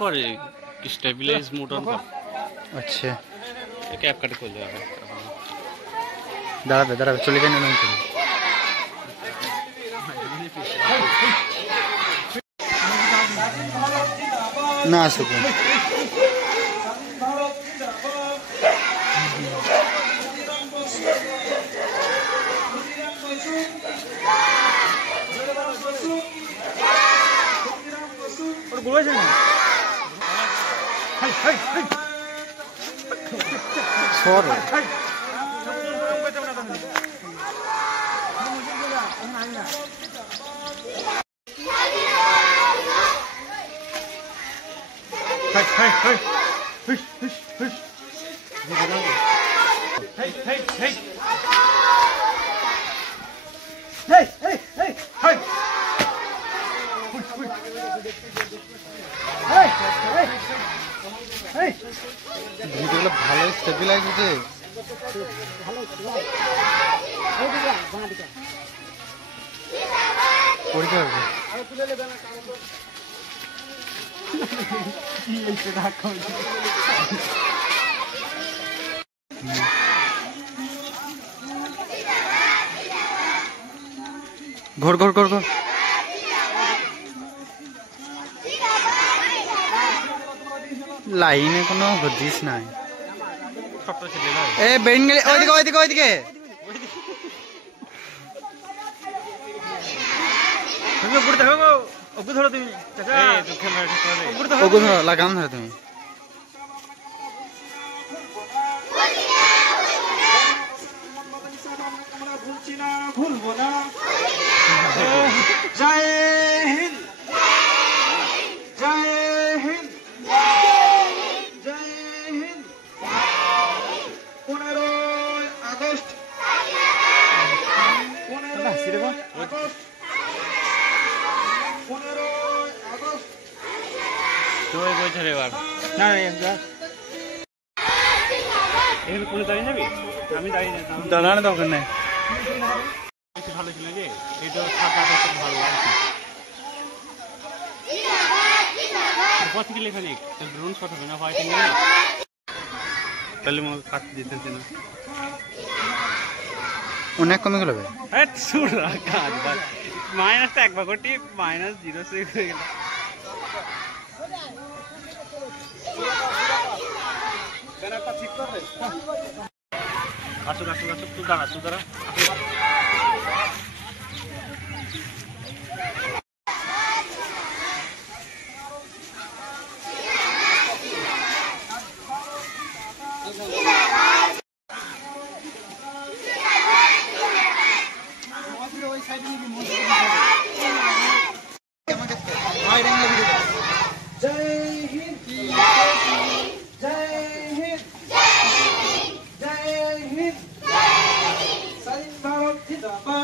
করে stabilise mode on কর। আচ্ছা ক্যাপ কাট করলে দাঁড়াবে দাঁড়াবে চলে যান না করে না আসুক ভিডিওগুলো ভালো স্টেবিলাইজ হচ্ছে পড়তে হবে ঘর ঘর ঘর ঘর লাইনে কোনো হদিস নাই এ বেন গেলে ওইদিকে ওইদিকে ওইদিকে লাগাম ধরো তুমি ভুলবো না জয় হিন্দ জয় হিন্দ জয় হিন্দ 15ই আগস্ট 15ই আগস্ট তুই বলছ রে এবার না এখানে কোন দাঁড়িয়ে যাবি? আমি দাঁড়িয়ে যেতাম। দাঁড়ানো দরকার নেই ভালো ছিল যে এইটা ছাতা ভালো লাগছে কত থেকে লেখা নেই ড্রোন শট হবে না ফাইটিং নেই তাহলে আমাকে কাটতে দিতেছে না অনেক কমে গেল মাইনাসটা একবার করতে -0 হয়ে গেল আসুক আসুক আসুক তুই দাঁড়া Salim Bharat Zindabad